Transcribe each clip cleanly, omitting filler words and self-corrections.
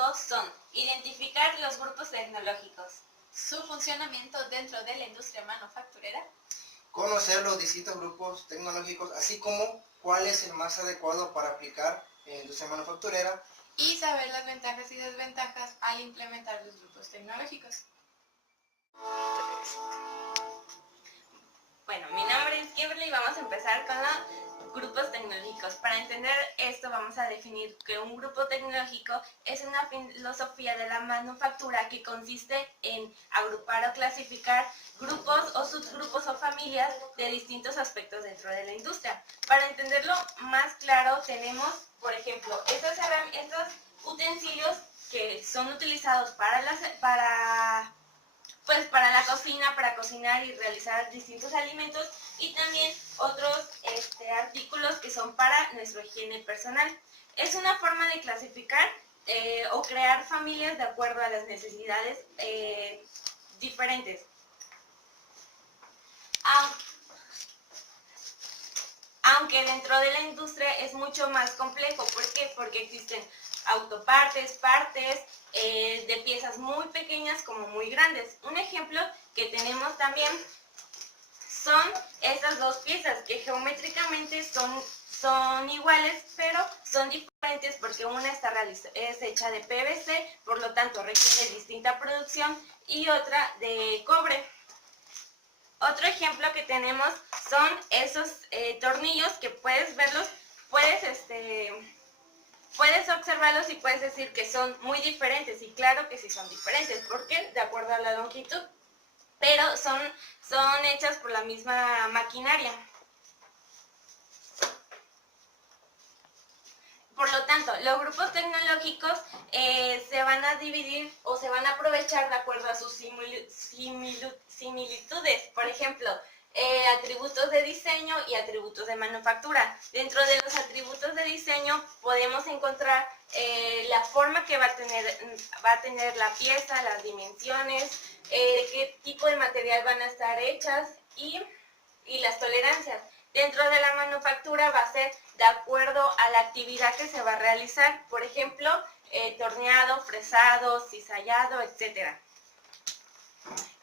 puntos son: identificar los grupos tecnológicos, su funcionamiento dentro de la industria manufacturera, conocer los distintos grupos tecnológicos, así como cuál es el más adecuado para aplicar en la industria manufacturera, y saber las ventajas y desventajas al implementar los grupos tecnológicos. Bueno, mi nombre es Kimberly y vamos a empezar con los grupos tecnológicos. Para entender esto vamos a definir que un grupo tecnológico es una filosofía de la manufactura que consiste en agrupar o clasificar grupos o subgrupos o familias de distintos aspectos dentro de la industria. Para entenderlo más claro tenemos, por ejemplo, estos utensilios que son utilizados para la cocina, para cocinar y realizar distintos alimentos, y también otros artículos que son para nuestra higiene personal. Es una forma de clasificar o crear familias de acuerdo a las necesidades diferentes. Aunque dentro de la industria es mucho más complejo. ¿Por qué? Porque existen autopartes, partes de piezas muy pequeñas como muy grandes. Un ejemplo que tenemos también son estas dos piezas que geométricamente son iguales, pero son diferentes porque una es hecha de PVC, por lo tanto requiere distinta producción, y otra de cobre. Otro ejemplo que tenemos son esos tornillos que puedes verlos, puedes observarlos y puedes decir que son muy diferentes, y claro que sí son diferentes. ¿Por qué? De acuerdo a la longitud, pero son hechas por la misma maquinaria. Por lo tanto, los grupos tecnológicos se van a dividir o se van a aprovechar de acuerdo a sus similitudes. Por ejemplo, atributos de diseño y atributos de manufactura. Dentro de los atributos de diseño podemos encontrar la forma que va a tener la pieza, las dimensiones, qué tipo de material van a estar hechas y las tolerancias. Dentro de la manufactura va a ser de acuerdo a la actividad que se va a realizar, por ejemplo, torneado, fresado, cizallado, etc.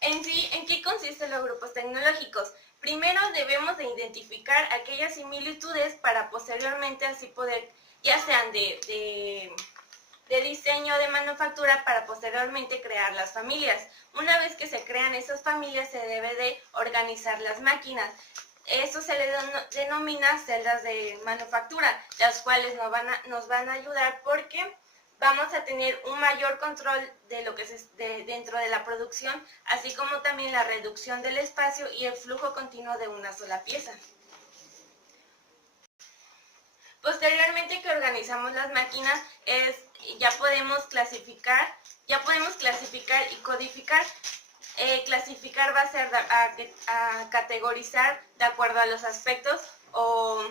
En sí, ¿en qué consisten los grupos tecnológicos? Primero debemos de identificar aquellas similitudes para posteriormente así poder, ya sean de diseño o de manufactura, para posteriormente crear las familias. Una vez que se crean esas familias se debe de organizar las máquinas. Eso se le denomina celdas de manufactura, las cuales nos van a ayudar porque vamos a tener un mayor control de lo que es dentro de la producción, así como también la reducción del espacio y el flujo continuo de una sola pieza. Posteriormente que organizamos las máquinas, ya podemos clasificar y codificar. Clasificar va a ser a categorizar de acuerdo a los aspectos o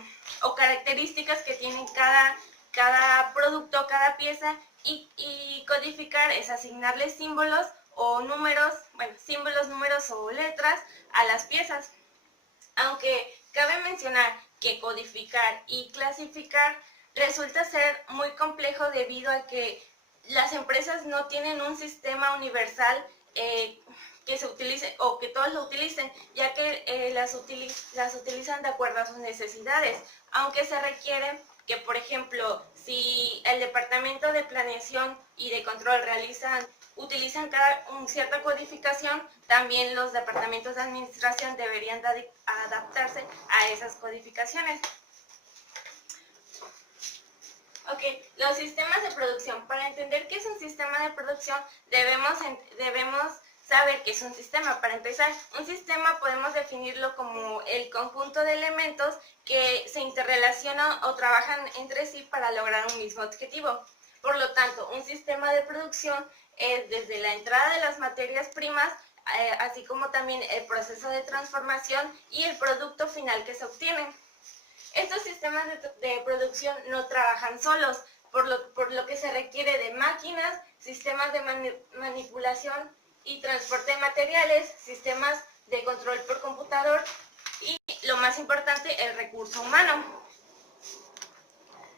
características que tienen cada producto, cada pieza, y codificar es asignarle símbolos o números, símbolos, números o letras a las piezas. Aunque cabe mencionar que codificar y clasificar resulta ser muy complejo debido a que las empresas no tienen un sistema universal que se utilice o que todos lo utilicen, ya que las utilizan de acuerdo a sus necesidades, aunque se requiere que, por ejemplo, si el departamento de planeación y de control utilizan cierta codificación, también los departamentos de administración deberían adaptarse a esas codificaciones. Ok, los sistemas de producción. Para entender qué es un sistema de producción, debemos saber qué es un sistema. Para empezar, un sistema podemos definirlo como el conjunto de elementos que se interrelacionan o trabajan entre sí para lograr un mismo objetivo. Por lo tanto, un sistema de producción es desde la entrada de las materias primas, así como también el proceso de transformación y el producto final que se obtiene. Estos sistemas de producción no trabajan solos, por lo que se requiere de máquinas, sistemas de manipulación y transporte de materiales, sistemas de control por computador y, lo más importante, el recurso humano.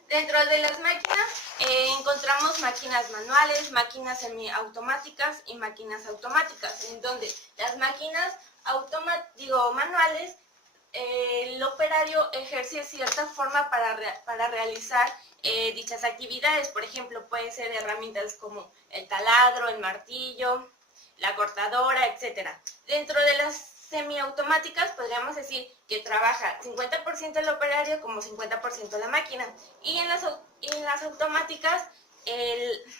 Dentro de las máquinas encontramos máquinas manuales, máquinas semiautomáticas y máquinas automáticas, en donde las máquinas manuales, el operario ejerce cierta forma para realizar dichas actividades. Por ejemplo, puede ser herramientas como el taladro, el martillo, la cortadora, etc. Dentro de las semiautomáticas podríamos decir que trabaja 50% el operario como 50% la máquina. Y en las automáticas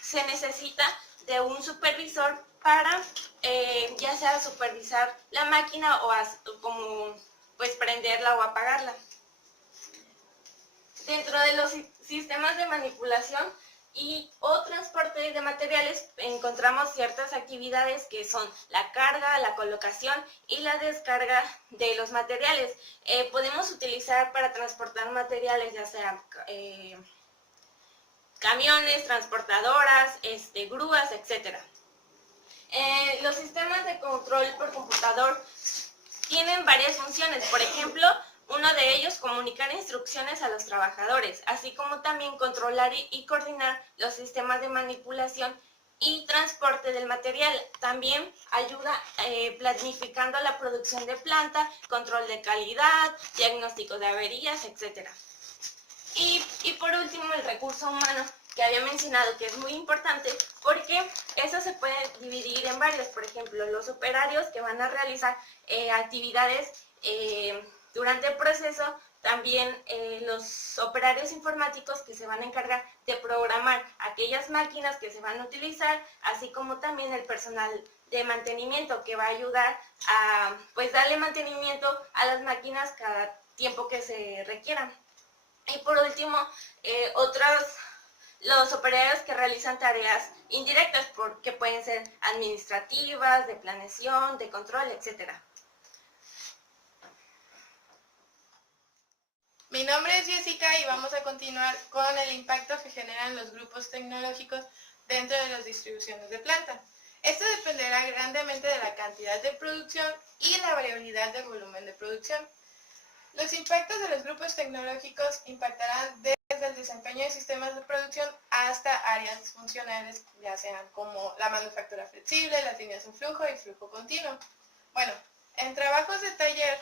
se necesita de un supervisor para ya sea supervisar la máquina o como pues prenderla o apagarla. Dentro de los sistemas de manipulación o transporte de materiales encontramos ciertas actividades que son la carga, la colocación y la descarga de los materiales. Podemos utilizar para transportar materiales ya sea camiones, transportadoras, grúas, etc. Los sistemas de control por computador tienen varias funciones. Por ejemplo, uno de ellos, comunicar instrucciones a los trabajadores, así como también controlar y coordinar los sistemas de manipulación y transporte del material. También ayuda planificando la producción de planta, control de calidad, diagnóstico de averías, etc. Y por último, el recurso humano, que había mencionado que es muy importante porque eso se puede dividir en varios. Por ejemplo, los operarios que van a realizar actividades durante el proceso, también los operarios informáticos que se van a encargar de programar aquellas máquinas que se van a utilizar, así como también el personal de mantenimiento que va a ayudar a pues darle mantenimiento a las máquinas cada tiempo que se requieran. Y por último, los operarios que realizan tareas indirectas, que pueden ser administrativas, de planeación, de control, etc. Mi nombre es Jessica y vamos a continuar con el impacto que generan los grupos tecnológicos dentro de las distribuciones de planta. Esto dependerá grandemente de la cantidad de producción y la variabilidad del volumen de producción. Los impactos de los grupos tecnológicos impactarán desde el desempeño de sistemas de producción hasta áreas funcionales, ya sean como la manufactura flexible, las líneas en flujo y flujo continuo. Bueno, en trabajos de taller,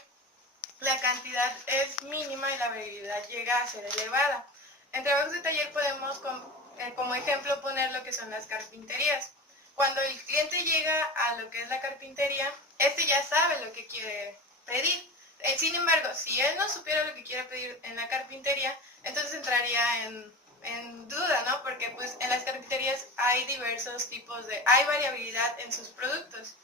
la cantidad es mínima y la variabilidad llega a ser elevada. En trabajos de taller podemos, como ejemplo, poner lo que son las carpinterías. Cuando el cliente llega a lo que es la carpintería, ya sabe lo que quiere pedir. Sin embargo, si él no supiera lo que quiere pedir en la carpintería, entonces entraría en duda, ¿no? Porque pues en las carpinterías hay diversos tipos hay variabilidad en sus productos.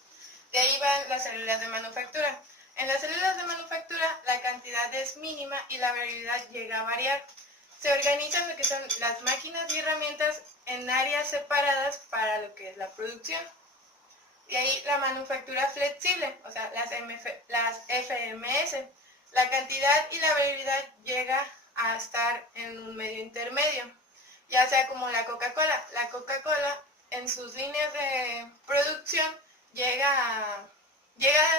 De ahí van las células de manufactura. En las células de manufactura la cantidad es mínima y la variabilidad llega a variar. Se organizan lo que son las máquinas y herramientas en áreas separadas para lo que es la producción. De ahí la manufactura flexible, o sea, las FMS. La cantidad y la variabilidad llega a estar en un medio intermedio, ya sea como la Coca-Cola. La Coca-Cola en sus líneas de producción llega a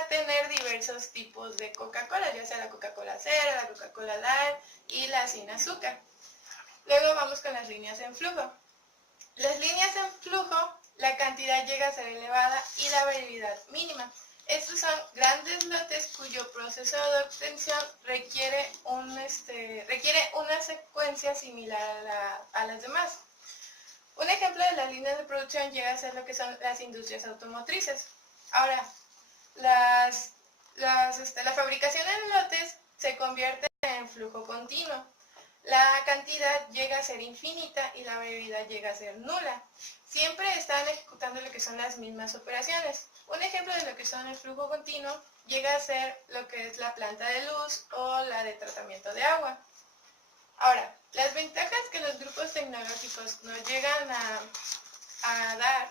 tener diversos tipos de Coca-Cola, ya sea la Coca-Cola cero, la Coca-Cola light y la sin azúcar. Luego vamos con las líneas en flujo. Las líneas en flujo, la cantidad llega a ser elevada y la variabilidad mínima. Estos son grandes lotes cuyo proceso de obtención requiere una secuencia similar a las demás. Un ejemplo de las líneas de producción llega a ser lo que son las industrias automotrices. Ahora, la fabricación en lotes se convierte en flujo continuo. La cantidad llega a ser infinita y la variabilidad llega a ser nula. Siempre están ejecutando lo que son las mismas operaciones. Un ejemplo de lo que son el flujo continuo llega a ser lo que es la planta de luz o la de tratamiento de agua. Ahora, las ventajas que los grupos tecnológicos nos llegan a dar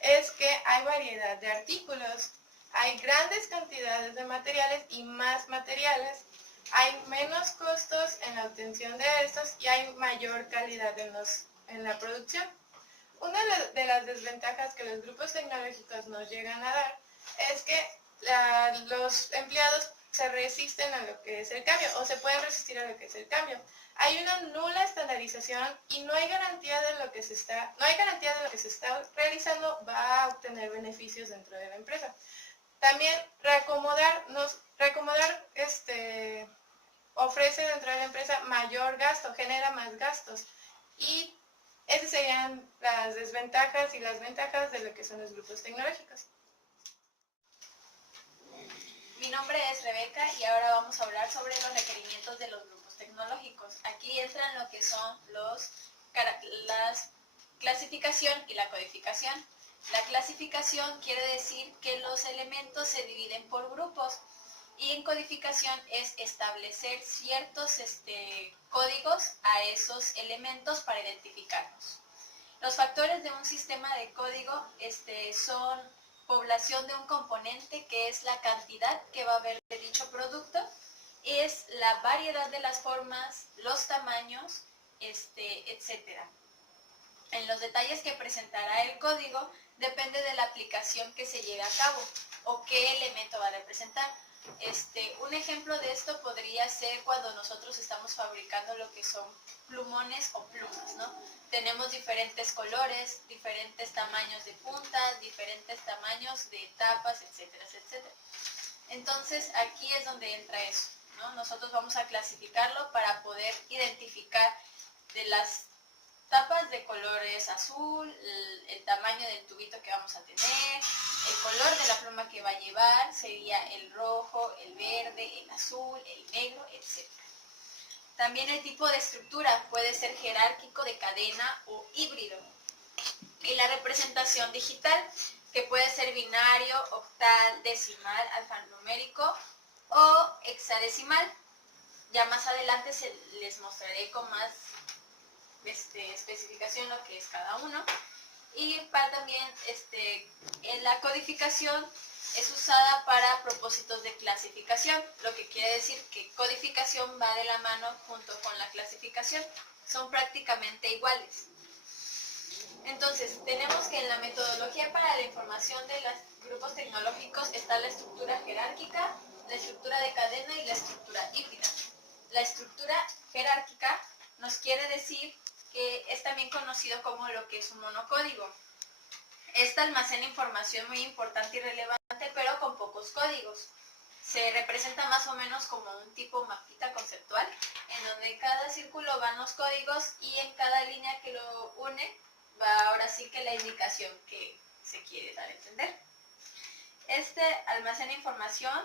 es que hay variedad de artículos, hay grandes cantidades de materiales y más materiales, hay menos costos en la obtención de estos y hay mayor calidad en la producción. Una de las desventajas que los grupos tecnológicos nos llegan a dar es que los empleados se resisten a lo que es el cambio o se pueden resistir a lo que es el cambio. Hay una nula estandarización y no hay garantía de lo que se está realizando va a obtener beneficios dentro de la empresa. También reacomodar ofrece dentro de la empresa mayor gasto, genera más gastos. Y esas serían las desventajas y las ventajas de lo que son los grupos tecnológicos. Mi nombre es Rebeca y ahora vamos a hablar sobre los requerimientos de los grupos tecnológicos. Aquí entran lo que son la clasificación y la codificación. La clasificación quiere decir que los elementos se dividen por grupos y en codificación es establecer ciertos códigos a esos elementos para identificarlos. Los factores de un sistema de código son población de un componente, que es la cantidad que va a haber de dicho producto, es la variedad de las formas, los tamaños, etc. En los detalles que presentará el código depende de la aplicación que se lleve a cabo o qué elemento va a representar. Un ejemplo de esto podría ser cuando nosotros estamos fabricando lo que son plumones o plumas, ¿no? Tenemos diferentes colores, diferentes tamaños de puntas, diferentes tamaños de tapas, etcétera, etcétera. Entonces aquí es donde entra eso, ¿no? Nosotros vamos a clasificarlo para poder identificar de las tapas de colores azul, el tamaño del tubito que vamos a tener, el color de la pluma que va a llevar, sería el rojo, el verde, el azul, el negro, etc. También el tipo de estructura puede ser jerárquico, de cadena o híbrido. Y la representación digital, que puede ser binario, octal, decimal, alfanumérico o hexadecimal. Ya más adelante les mostraré con más especificación lo que es cada uno. Y también en la codificación es usada para propósitos de clasificación, lo que quiere decir que codificación va de la mano junto con la clasificación, son prácticamente iguales. Entonces, tenemos que en la metodología para la información de los grupos tecnológicos está la estructura jerárquica, la estructura de cadena y la estructura híbrida. La estructura jerárquica nos quiere decir que es también conocido como lo que es un monocódigo. Esta almacena información muy importante y relevante, pero con pocos códigos. Se representa más o menos como un tipo mapita conceptual, en donde en cada círculo van los códigos y en cada línea que lo une va ahora sí que la indicación que se quiere dar a entender. Almacena información,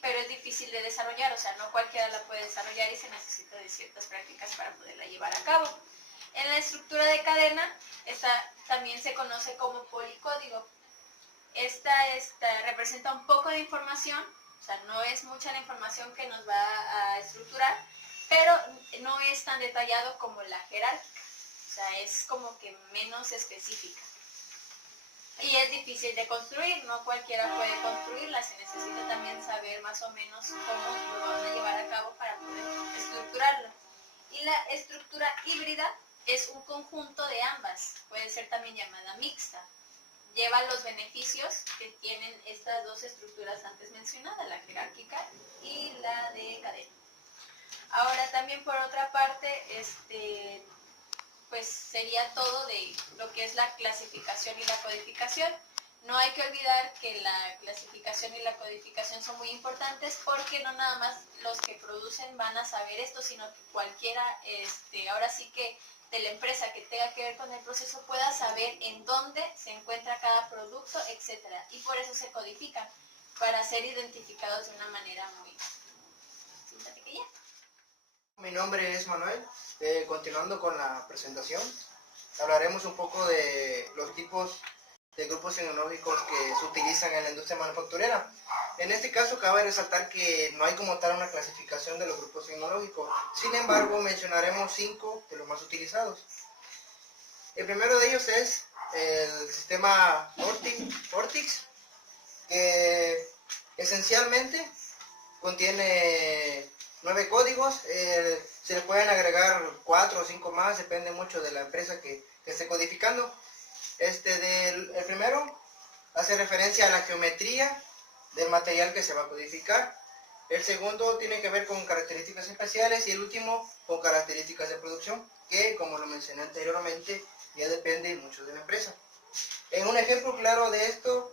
pero es difícil de desarrollar, o sea, no cualquiera la puede desarrollar y se necesita de ciertas prácticas para poderla llevar a cabo. En la estructura de cadena, esta también se conoce como policódigo. Esta representa un poco de información, o sea, no es mucha la información que nos va a estructurar, pero no es tan detallado como la jerárquica, o sea, es como que menos específica. Y es difícil de construir, no cualquiera puede construirla, se necesita también saber más o menos cómo lo van a llevar a cabo para poder estructurarla. Y la estructura híbrida es un conjunto de ambas, puede ser también llamada mixta. Lleva los beneficios que tienen estas dos estructuras antes mencionadas, la jerárquica y la de cadena. Ahora también por otra parte, pues sería todo de lo que es la clasificación y la codificación. No hay que olvidar que la clasificación y la codificación son muy importantes porque no nada más los que producen van a saber esto, sino que cualquiera, ahora sí que de la empresa que tenga que ver con el proceso pueda saber en dónde se encuentra cada producto, etc. Y por eso se codifican, para ser identificados de una manera muy simpática. Mi nombre es Manuel. Continuando con la presentación, hablaremos un poco de los tipos de grupos tecnológicos que se utilizan en la industria manufacturera. En este caso cabe resaltar que no hay como tal una clasificación de los grupos tecnológicos. Sin embargo, mencionaremos 5 de los más utilizados. El primero de ellos es el sistema Ortix, que esencialmente contiene 9 códigos. Se le pueden agregar 4 o 5 más, depende mucho de la empresa que esté codificando. El primero hace referencia a la geometría del material que se va a codificar. El segundo tiene que ver con características especiales y el último con características de producción, que como lo mencioné anteriormente, ya depende mucho de la empresa. Un ejemplo claro de esto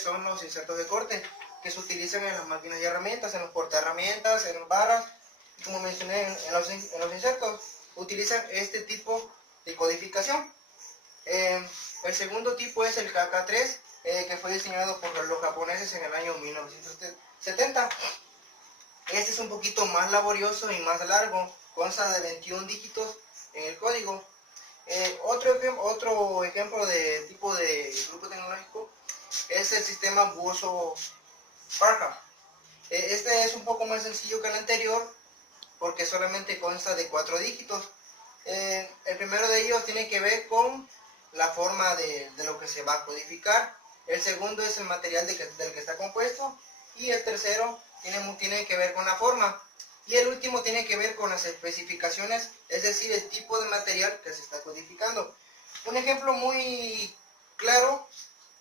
son los insertos de corte, que se utilizan en las máquinas y herramientas, en los portaherramientas, en las barras. Como mencioné, en los insertos utilizan este tipo de codificación. El segundo tipo es el KK3, que fue diseñado por los japoneses en el año 1970. Este es un poquito más laborioso y más largo, consta de 21 dígitos en el código. Otro ejemplo de tipo de grupo tecnológico es el sistema Buoso-Parham. Este es un poco más sencillo que el anterior porque solamente consta de 4 dígitos. El primero de ellos tiene que ver con la forma de lo que se va a codificar. El segundo es el material del que está compuesto. Y el tercero tiene que ver con la forma. Y el último tiene que ver con las especificaciones, es decir, el tipo de material que se está codificando. Un ejemplo muy claro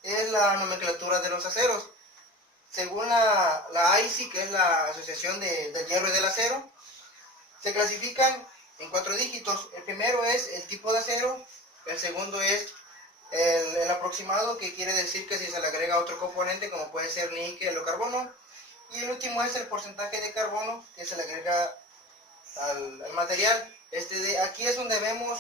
es la nomenclatura de los aceros. Según la AISI, que es la Asociación del Hierro y del Acero, se clasifican en 4 dígitos. El primero es el tipo de acero, el segundo es el aproximado, que quiere decir que si se le agrega otro componente como puede ser níquel o carbono, y el último es el porcentaje de carbono que se le agrega al material. Aquí es donde vemos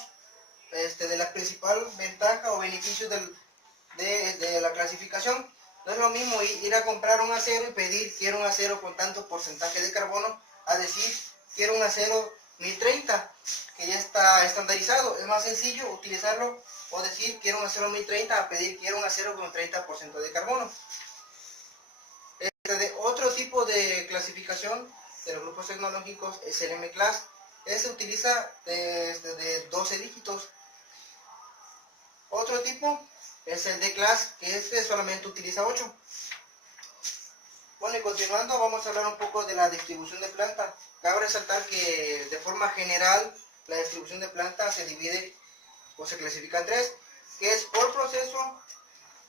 de la principal ventaja o beneficio de la clasificación. No es lo mismo ir a comprar un acero y pedir quiero un acero con tanto porcentaje de carbono a decir quiero un acero 1030, que ya está estandarizado. Es más sencillo utilizarlo o decir quiero un acero 1030 a pedir quiero un acero con 30% de carbono. Otro tipo de clasificación de los grupos tecnológicos es el M-Class. Se utiliza de 12 dígitos. Otro tipo es el D-Class, que solamente utiliza 8. Bueno, y continuando vamos a hablar un poco de la distribución de planta. Cabe resaltar que de forma general la distribución de planta se divide o se clasifica en 3, que es por proceso,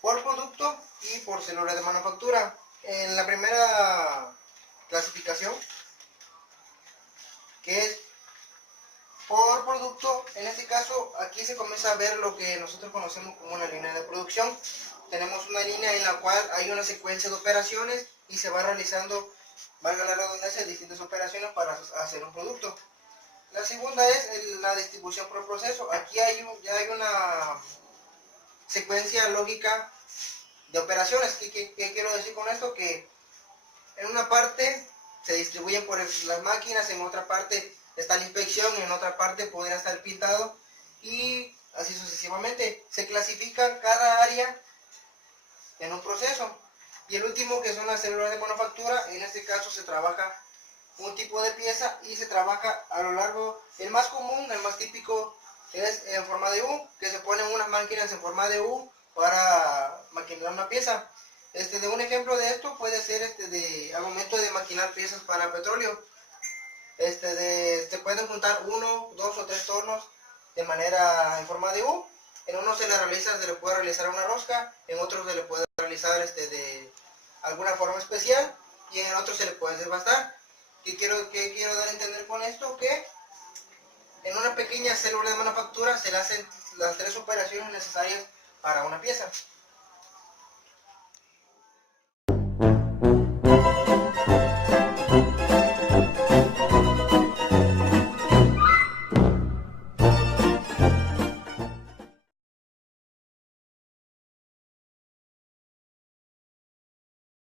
por producto y por célula de manufactura. En la primera clasificación, que es por producto, en este caso aquí se comienza a ver lo que nosotros conocemos como una línea de producción. Tenemos una línea en la cual hay una secuencia de operaciones y se va realizando, valga la redundancia, distintas operaciones para hacer un producto. La segunda es la distribución por proceso. Aquí ya hay una secuencia lógica de operaciones. ¿Qué quiero decir con esto? Que en una parte se distribuyen por las máquinas, en otra parte está la inspección y en otra parte podrá estar pintado y así sucesivamente. Se clasifica cada área en un proceso. Y el último, que son las células de manufactura, en este caso se trabaja un tipo de pieza y se trabaja a lo largo. El más común, el más típico es en forma de U, que se ponen unas máquinas en forma de U para maquinar una pieza. De un ejemplo de esto puede ser al momento de maquinar piezas para petróleo. Se pueden juntar 1, 2 o 3 tornos de manera en forma de U. En uno se le puede realizar una rosca, en otro se le puede realizar de alguna forma especial y en otro se le puede desbastar. ¿Qué quiero dar a entender con esto? Que en una pequeña célula de manufactura se le hacen las 3 operaciones necesarias para una pieza.